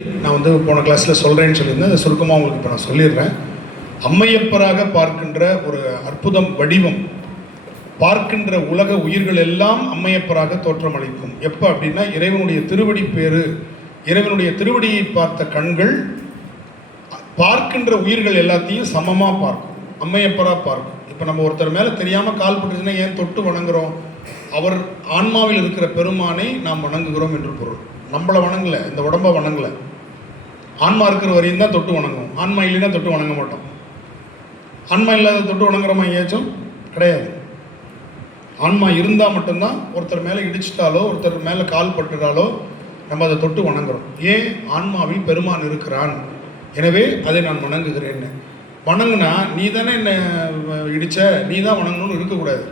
நான் போன கிளாஸில் சொல்கிறேன்னு சொல்லியிருந்தேன். அதை சுருக்கமாக உங்களுக்கு இப்போ நான் சொல்லிடுறேன். அம்மையப்பராக பார்க்கின்ற ஒரு அற்புதம் வடிவம், பார்க்கின்ற உலக உயிர்கள் எல்லாம் அம்மையப்பராக தோற்றமளிக்கும். எப்போ அப்படின்னா, இறைவனுடைய திருவடி பேரு, இறைவனுடைய திருவடியை பார்த்த கண்கள் பார்க்கின்ற உயிர்கள் எல்லாத்தையும் சமமாக பார்க்கும், அம்மையப்பராக பார்க்கும். இப்போ நம்ம ஒருத்தர் மேலே தெரியாமல் கால் பட்டுச்சுன்னா ஏன் தொட்டு வணங்குகிறோம்? அவர் ஆன்மாவில் இருக்கிற பெருமானை நாம் வணங்குகிறோம் என்று பொருள். நம்மளை வணங்கலை, இந்த உடம்பை வணங்கலை. ஆன்மா இருக்கிற வரையும் தான் தொட்டு வணங்குவோம். ஆன்மா இல்லைன்னா தொட்டு வணங்க மாட்டோம். ஆன்மா இல்லாத தொட்டு வணங்குறோமா? ஏச்சும் கிடையாது. ஆன்மா இருந்தால் மட்டும்தான் ஒருத்தர் மேலே இடிச்சிட்டாலோ ஒருத்தர் மேலே கால் பட்டுட்டாலோ நம்ம அதை தொட்டு வணங்குறோம். ஏன்? ஆன்மாவில் பெருமான் இருக்கிறான், எனவே அதை நான் வணங்குகிறேன்னு. வணங்குனா நீ தானே என்னை இடித்த, நீ தான் வணங்கணும்னு இருக்கக்கூடாது.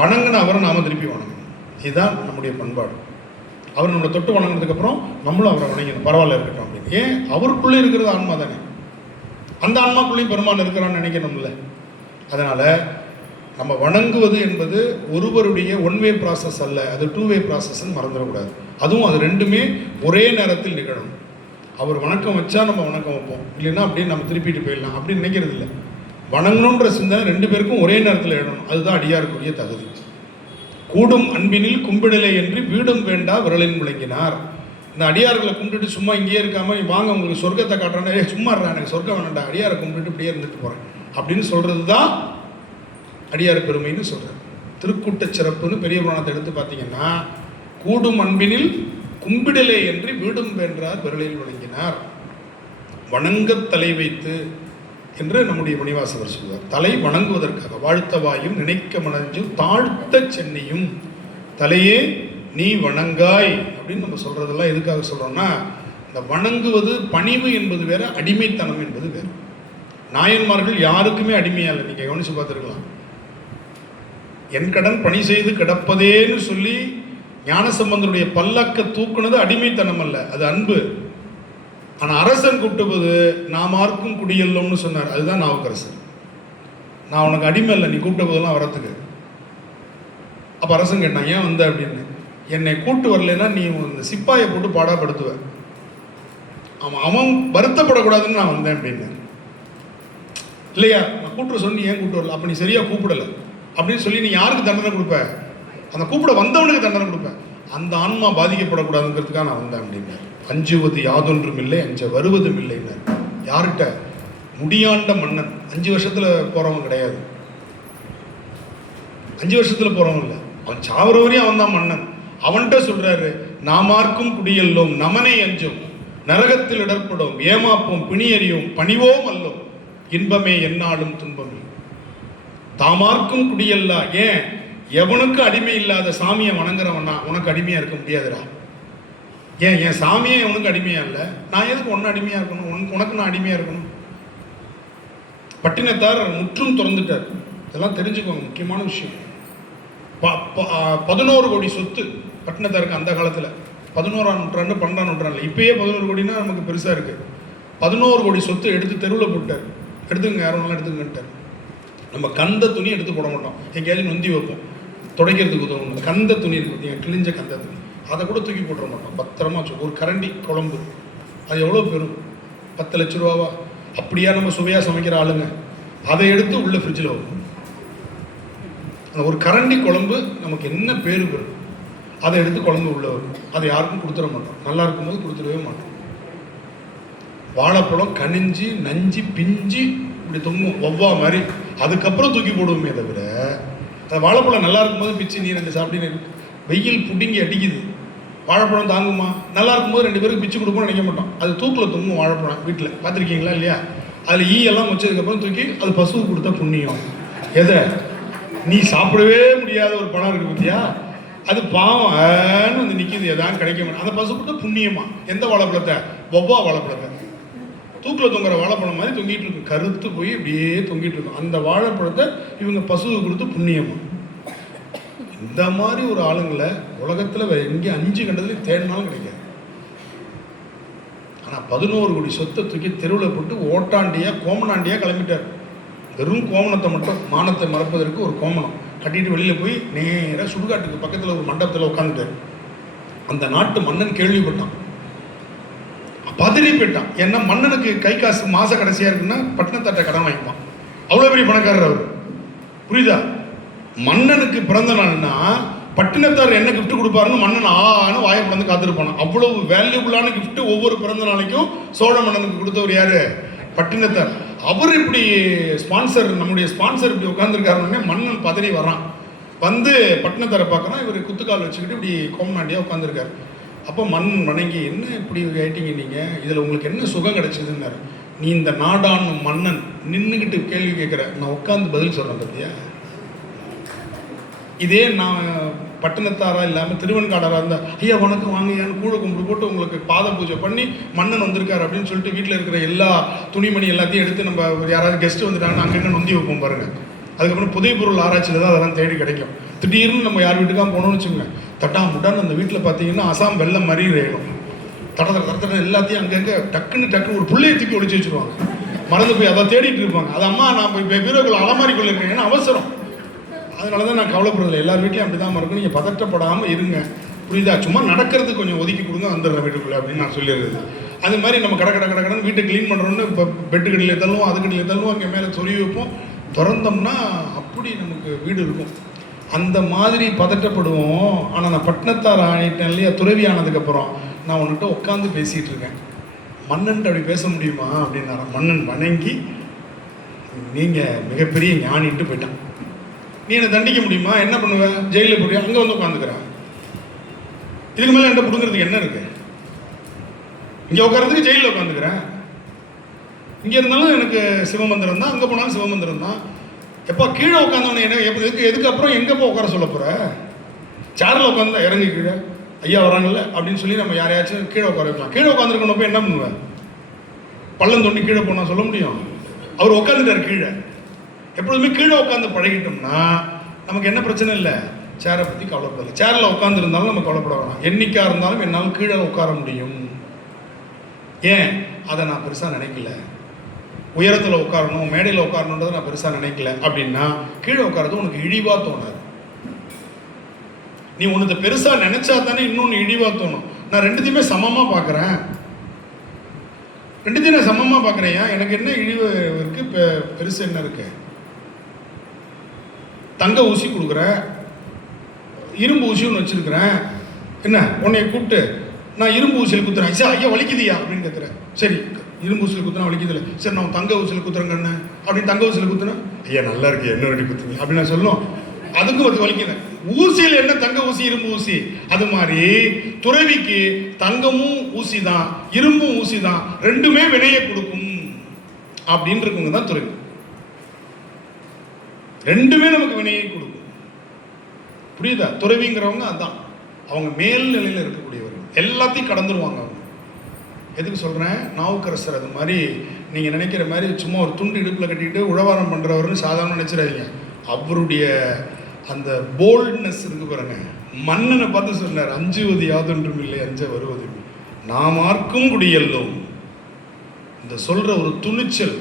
வணங்குன அவரை நாம் திருப்பி வணங்கணும். இதுதான் நம்முடைய பண்பாடு. அவர் நம்மளை தொட்டு வணங்கினதுக்கப்புறம் நம்மளும் அவரை வணங்கணும். பரவாயில்ல, இருக்கட்டும் அப்படின்னு. ஏன்? அவருக்குள்ளே இருக்கிறது ஆன்மா தானே, அந்த ஆன்மாக்குள்ளேயும் பெருமான் இருக்கிறான்னு நினைக்கணும்ல. அதனால் நம்ம வணங்குவது என்பது ஒருவருடைய ஒன்வே ப்ராசஸ் அல்ல, அது டூவே ப்ராசஸ்ன்னு மறந்துடக்கூடாது. அதுவும் அது ரெண்டுமே ஒரே நேரத்தில் நிகழும். அவர் வணக்கம் வச்சா நம்ம வணக்கம் வைப்போம், இல்லைன்னா அப்படியே நம்ம திருப்பிட்டு போயிடலாம் அப்படின்னு நினைக்கிறது இல்லை. வணங்கணுன்ற சிந்தனை ரெண்டு பேருக்கும் ஒரே நேரத்தில் எழுதணும். அதுதான் அடியாருக்குரிய தகுதி. கூடும் அன்பினில் கும்பிடலை என்று வீடும் வேண்டா விரலின் முழங்கினார். இந்த அடியார்களை கும்பிட்டுட்டு சும்மா இங்கேயே இருக்காமல், வாங்க உங்களுக்கு சொர்க்கத்தை காட்டுறானே, சும்மா இருறா, எனக்கு சொர்க்கம் வேணாண்டா, அடியாரை கும்பிட்டுட்டு இப்படியே இருந்துட்டு போகிறேன் அப்படின்னு சொல்கிறது தான் அடியார் பெருமைன்னு சொல்கிறார். திருக்கூட்ட சிறப்புன்னு பெரிய புராணத்தை எடுத்து பார்த்தீங்கன்னா, கூடும் அன்பினில் கும்பிடலே என்று வீடும் வேண்டார் விரலில் வழங்கினார். வணங்க தலை வைத்து என்று நம்முடைய மணிவாசகர் சொல்வார். தலை வணங்குவதற்காக, வாழ்த்தவாயும் நினைக்க மனஞ்சும் தாழ்த்த சென்னியும் தலையே நீ வணங்காய் அப்படின்னு நம்ம சொல்றதெல்லாம் எதுக்காக சொல்றோம்னா, இந்த வணங்குவது பணிவு என்பது வேற, அடிமைத்தனம் என்பது வேற. நாயன்மார்கள் யாருக்குமே அடிமையா இல்லை. நீங்க கவனிச்சு பார்த்துருக்கலாம். என் கடன் பணி செய்து கிடப்பதேன்னு சொல்லி ஞானசம்பந்தருடைய பல்லக்க தூக்குனது அடிமைத்தனம் அல்ல, அது அன்பு. ஆனால் அரசன் கூப்பிட்டபோது நாம் ஆர்க்கும் குடியல்லோம்னு சொன்னார். அதுதான் நாவுக்கரசர். நான் உனக்கு அடிமை இல்லை, நீ கூப்பிட்ட போதெல்லாம் வரத்துக்கு. அப்போ அரசன் கேட்டான், ஏன் வந்த அப்படின்னு. என்னை கூட்டு வரலன்னா நீ இந்த சிப்பாயை போட்டு பாடாப்படுத்துவ, அவன் வருத்தப்படக்கூடாதுன்னு நான் வந்தேன் அப்படின்னு. இல்லையா, நான் கூட்டுற சொல்லி ஏன் கூட்டு வரல, அப்போ நீ சரியா கூப்பிடலை அப்படின்னு சொல்லி நீ யாருக்கு தண்டனை கொடுப்ப? அந்த கூப்பிட வந்தவனுக்கு தண்டனை கொடுப்பேன். அந்த ஆன்மா பாதிக்கப்படக்கூடாதுங்கிறதுக்காக நான் வந்தேன் அப்படின்னார். அஞ்சுவது யாதொன்றும் இல்லை, அஞ்ச வருவதும் இல்லைன்னார். யார்கிட்ட? முடியாண்ட மன்னன். 5 வருஷத்துல போறவன் கிடையாது, 5 வருஷத்துல போறவன் இல்லை, அவன் சாவர வரையும் அவன் தான் மன்னன். அவன்கிட்ட சொல்றாரு, நாமார்க்கும் குடியல்லோம் நமனை அஞ்சோம் நரகத்தில் இடர்படும் ஏமாப்போம் பிணியறியோம் பணிவோம் அல்லோம் இன்பமே எந்நாளும் துன்பமே. தாமார்க்கும் குடியல்லா. ஏன்? எவனுக்கு அடிமை இல்லாத சாமியை வணங்குறவனா உனக்கு அடிமையா இருக்க முடியாதுடா. ஏன்? என் சாமியே உனக்கு அடிமையா இல்லை, நான் எதுக்கு ஒன்று அடிமையா இருக்கணும்? உனக்கு நான் அடிமையா இருக்கணும்? பட்டினத்தார் முற்றும் திறந்துட்டார். இதெல்லாம் தெரிஞ்சுக்கோங்க, முக்கியமான விஷயம். 11 கோடி சொத்து பட்டினத்தாருக்கு அந்த காலத்தில். 11ஆம் நூற்றாண்டு 12ஆம் நூற்றாண்டு. இப்பயே 11 கோடினா நமக்கு பெருசாக இருக்கு. 11 கோடி சொத்து எடுத்து தெருவில் போட்டார். எடுத்துங்க, யாரும் நல்லா எடுத்துக்கிட்டார். நம்ம கந்த துணி எடுத்து போட மாட்டோம், எங்கேயாச்சும் நொந்தி வைப்போம், துடைக்கிறதுக்கு உதவும். கந்த துணி இருக்கு பார்த்தீங்க, கிழிஞ்ச கந்த துணி, அதை கூட தூக்கி போட்டுற மாட்டோம். பத்திரமா வச்சு. ஒரு கரண்டி குழம்பு அது எவ்வளோ பெரும்? 10 லட்ச ரூபாவா? அப்படியா நம்ம சுவையாக சமைக்கிற ஆளுங்க? அதை எடுத்து உள்ள ஃப்ரிட்ஜில் வைப்போம். அந்த ஒரு கரண்டி குழம்பு நமக்கு என்ன பேரு பெறும்? அதை எடுத்து குழம்பு உள்ள வரும். அதை யாருக்கும் கொடுத்துட மாட்டோம். நல்லா இருக்கும்போது கொடுத்துடவே மாட்டோம். வாழைப்பழம் கனிஞ்சி நஞ்சி பிஞ்சு இப்படி தொங்கும் ஒவ்வா மாதிரி, அதுக்கப்புறம் தூக்கி போடுவோமே தவிர, அந்த வாழைப்பழம் நல்லா இருக்கும்போது பிச்சு நீ 2 சாப்பிட்டு, வெயில் புடிங்கி அடிக்குது, வாழைப்பழம் தாங்குமா? நல்லா இருக்கும்போது 2 பேருக்கு பிச்சு கொடுப்போம்னு நினைக்க மாட்டோம். அது தூக்கில் தொங்கும் வாழைப்பழம். வீட்டில் பார்த்துருக்கீங்களா இல்லையா? அதில் எல்லாம் வச்சதுக்கப்புறம் தூக்கி அது பசுவுக்கு கொடுத்தா புண்ணியம். எதை? நீ சாப்பிடவே முடியாத ஒரு பழம் இருக்கு பார்த்தியா, அது பாவம்னு வந்து நிற்கிது, எதாவது கிடைக்க மாட்டேன், அந்த பசு கொடுத்தா புண்ணியமா? எந்த வாழைப்பழத்தை? ஒவ்வா வாழைப்பழத்தை. தூக்கில் தொங்குற வாழைப்பழம் மாதிரி தொங்கிட்டு இருக்கும், கருத்து போய் இப்படியே தொங்கிட்டு இருக்கும். அந்த வாழைப்பழத்தை இவங்க பசுவுக்கு கொடுத்து புண்ணியமா? இந்த மாதிரி ஒரு ஆளுங்களை உலகத்தில் வேற எங்கேயும் 5 கண்டதுலையும் தேடினாலும் கிடைக்காது. ஆனால் 11 கோடி சொத்தை தூக்கி தெருவில் போட்டு ஓட்டாண்டியா கோமனாண்டியா கிளம்பிட்டார். வெறும் கோமணத்தை மட்டும், மானத்தை மறப்பதற்கு ஒரு கோமணம் கட்டிட்டு வெளியில் போய் நேராக சுடுகாட்டுக்கு பக்கத்தில் ஒரு மண்டபத்தில் உட்காந்துட்டார். அந்த நாட்டு மன்னன் கேள்விப்பட்டான். பதறி போயிட்டான். ஏன்னா மன்னனுக்கு கை காசு மாச கடைசியாக இருக்குன்னா பட்டினத்தாட்ட கடன் வாங்கிப்பான். அவ்வளோ பெரிய பணக்காரர் அவர். புரியுதா? மன்னனுக்கு பிறந்த நாள்னா பட்டினத்தார் என்ன கிஃப்ட் கொடுப்பாருன்னு மன்னன் ஆன்னு வாயை பிளந்து காத்திருப்பான். அவ்வளவு வேல்யூபிளான கிஃப்ட் ஒவ்வொரு பிறந்த நாளைக்கும் சோழ மன்னனுக்கு கொடுத்தவர் யாரு? பட்டினத்தார். அவர் இப்படி ஸ்பான்சர், நம்முடைய ஸ்பான்சர் இப்படி உட்காந்துருக்காருன்னே மன்னன் பதறி வரான். வந்து பட்டினத்தாரை பார்க்குறான். இவர் குத்துக்கால் வச்சுக்கிட்டு இப்படி கோமநாட்டியாக உட்காந்துருக்காரு. அப்போ மன்னன் வணங்கி, என்ன இப்படி ஆயிட்டீங்க நீங்கள், இதில் உங்களுக்கு என்ன சுகம் கிடைச்சதுன்னாரு. நீ இந்த நாடானும் மன்னன் நின்றுக்கிட்டு கேள்வி கேட்குற, நான் உட்காந்து பதில் சொல்கிறேன் பத்தியா. இதே நான் பட்டினத்தாரா இல்லாமல் திருவெண்காடராக இருந்தால், ஐயா வணக்கம் வாங்கயான்னு கூழ கும்பிடு போட்டு உங்களுக்கு பாத பூஜை பண்ணி மன்னன் வந்திருக்காரு அப்படின்னு சொல்லிட்டு வீட்டில் இருக்கிற எல்லா துணிமணி எல்லாத்தையும் எடுத்து நம்ம யாராவது கெஸ்ட் வந்துட்டாங்கன்னா அங்கங்கே நொந்தி வைப்போம் பாருங்கள். அதுக்கப்புறம் புதிய பொருள் ஆராய்ச்சியில் தான் அதெல்லாம் தேடி கிடைக்கும். திடீர்னு நம்ம யார் வீட்டுக்காக போனோம்னு வச்சுக்கோங்க, தட்டா முட்டான்னு அந்த வீட்டில் பார்த்தீங்கன்னா அசாம் வெள்ளம் மாதிரி ரேணும். தட எல்லாத்தையும் அங்கங்கே டக்குன்னு ஒரு பிள்ளையை தூக்கி ஒழிச்சு வச்சுருவாங்க. மறந்து போய் அதை தேடிட்டு இருப்பாங்க. அது அம்மா நான் இப்போ வீரர்கள் அலமாரி கொள்ளிருக்கேன், ஏன்னா அவசரம். அதனால தான் நான் கவலைப்படுறதில்லை. எல்லார் வீட்லையும் அப்படி தான் இருக்கும். நீங்கள் பதட்டப்படாமல் இருங்க. புரியுதா? சும்மா நடக்கிறது கொஞ்சம் ஒதுக்கி கொடுங்க, வந்துடுறேன் வீட்டுக்குள்ளே அப்படின்னு நான் சொல்லிடுறது. அது மாதிரி நம்ம கடை வீட்டை க்ளீன் பண்ணுறோன்னு இப்போ பெட்டு கடியில் தள்ளுவோம், அது கடியில் தள்ளுவோம், அங்கே மேலே சொருவி வைப்போம். திறந்தோம்னா அப்படி நமக்கு வீடு இருக்கும். அந்த மாதிரி பதட்டப்படுவோம். ஆனால் நான் பட்டினத்தார் ஆகிட்டேன் இல்லையா, துறவி ஆனதுக்கப்புறம் நான் உன்கிட்ட உட்காந்து பேசிகிட்டு இருக்கேன். மன்னன்ட்டு அப்படி பேச முடியுமா அப்படின்னார. மன்னன் வணங்கி, நீங்கள் மிகப்பெரிய ஞானின்ட்டு போயிட்டான். நீ என்னை தண்டிக்க முடியுமா? என்ன பண்ணுவேன்? ஜெயிலில் போய் அங்கே வந்து உட்காந்துக்கிறேன். இதுக்கு மேலே என்கிட்ட பிடுங்கிறதுக்கு என்ன இருக்கு? இங்கே உட்காரதுக்கு ஜெயிலில் உட்காந்துக்கிறேன். இங்கே இருந்தாலும் எனக்கு சிவமந்திரம் தான், அங்கே போனாலும் சிவமந்திரம் தான். எப்போ கீழே உட்காந்தவனே என்ன எதுக்கு அப்புறம் எங்கே போய் உட்கார சொல்ல போகிற? சேரில் உட்காந்து இறங்கி கீழே ஐயா வராங்கல்ல அப்படின்னு சொல்லி நம்ம யாரையாச்சும் கீழே உட்கார வைக்கலாம். கீழே உட்காந்துருக்கணும். போய் என்ன பண்ணுவேன்? பள்ளம் தோண்டி கீழே போனால் சொல்ல முடியும்? அவர் உட்காந்துட்டார் கீழே. எப்பொழுதுமே கீழே உட்காந்து பழகிட்டோம்னா நமக்கு என்ன பிரச்சனை இல்லை, சேரை பற்றி கவலைப்படலை. சேரில் உட்காந்துருந்தாலும் நம்ம கவலைப்பட வேணாம். என்னைக்கா இருந்தாலும் என்னால் கீழே உட்கார முடியும். ஏன்? அதை நான் பெருசாக நினைக்கல. உயரத்தில் உட்காரணும், மேடையில் உட்காரணுன்றதை நான் பெருசாக நினைக்கல அப்படின்னா கீழே உட்காரது உனக்கு இழிவாக தோணாது. நீ ஒன்று பெருசாக நினைச்சா தானே இன்னொன்று இழிவாக தோணும். நான் ரெண்டுத்தையுமே சமமாக பார்க்குறேன். ரெண்டுத்தையும் நான் சமமாக பார்க்குறேன். எனக்கு என்ன இழிவு இருக்கு? பெருசு என்ன இருக்கு? தங்க ஊசி கொடுக்குறேன், இரும்பு ஊசி ஒன்று வச்சிருக்கிறேன். என்ன உன்னைய கூப்பிட்டு நான் இரும்பு ஊசியில் குத்துறேன். சார் ஐயா வலிக்குதியா அப்படின்னு கேட்குறேன். சரி இரும்பு ஊசியில் குத்துனா வலிக்குதில்லை. சரி நான் தங்க ஊசியில் குத்துறேங்கண்ணு அப்படின்னு தங்க ஊசியில் குத்துனேன். ஐயா நல்லா இருக்கு, என்ன வண்டி குத்துங்க அப்படின்னு நான் சொல்லும். அதுக்கும் அது வலிக்குது. ஊசியில் என்ன தங்க ஊசி இரும்பு ஊசி? அது மாதிரி துறவிக்கு தங்கமும் ஊசி தான், இரும்பும் ஊசி தான், ரெண்டுமே வினையை கொடுக்கும் அப்படின்னு இருக்குங்க தான் துறவி. ரெண்டுமே நமக்கு வினையை கொடுக்கும். புரியுதா? துறவிங்கிறவங்க அதான், அவங்க மேல் நிலையில் இருக்கக்கூடியவர்கள். எல்லாத்தையும் கடந்துருவாங்க அவங்க. எதுக்கு சொல்கிறேன்? நாவுக்கரசர் அது மாதிரி நீங்கள் நினைக்கிற மாதிரி சும்மா ஒரு துண்டு இடுப்பில் கட்டிட்டு உழவாரம் பண்ணுறவர்னு சாதாரண நினச்சிடாதீங்க. அவருடைய அந்த போல்ட்னஸ் இருக்கு பாருங்க. மன்னனை பார்த்து சொன்னார், அஞ்சுவது யாதொன்றும் இல்லை அஞ்ச வருவது நாம் ஆர்க்கும் குடியல்லோம். இந்த சொல்கிற ஒரு துணிச்சல்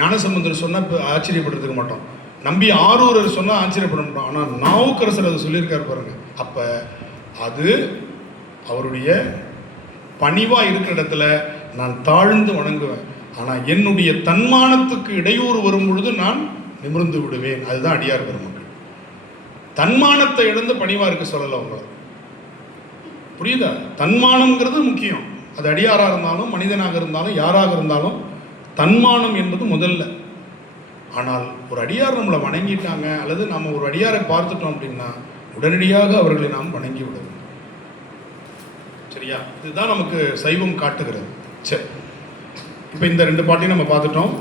ஞானசம்பந்தர் சொன்னால் ஆச்சரியப்படுறதுக்க மாட்டோம், நம்பி ஆரூரர் சொன்னால் ஆச்சரியப்பட மாட்டோம். ஆனால் நாவுக்கரசர் அதை சொல்லியிருக்காரு பாருங்க. அப்போ அது அவருடைய பணிவாக இருக்கிற இடத்துல நான் தாழ்ந்து வணங்குவேன். ஆனால் என்னுடைய தன்மானத்துக்கு இடையூறு வரும் பொழுது நான் நிமிர்ந்து விடுவேன். அதுதான் அடியார் பெருமக்கள். தன்மானத்தை இழந்து பணிவாக இருக்க சொல்லலை அவங்கள. புரியுதா? தன்மானம்ங்கிறது முக்கியம். அது அடியாராக இருந்தாலும் மனிதனாக இருந்தாலும் யாராக இருந்தாலும் தன்மானம் என்பது முதல்ல. ஆனால் ஒரு அடியார் நம்மளை வணங்கிட்டாங்க அல்லது நம்ம ஒரு அடியாரை பார்த்துட்டோம் அப்படின்னா உடனடியாக அவர்களை நாம் வணங்கி விடுவோம். சரியா? இதுதான் நமக்கு சைவம் காட்டுகிறது. சரி, இப்போ இந்த 2 பாட்டையும் நம்ம பார்த்துட்டோம்.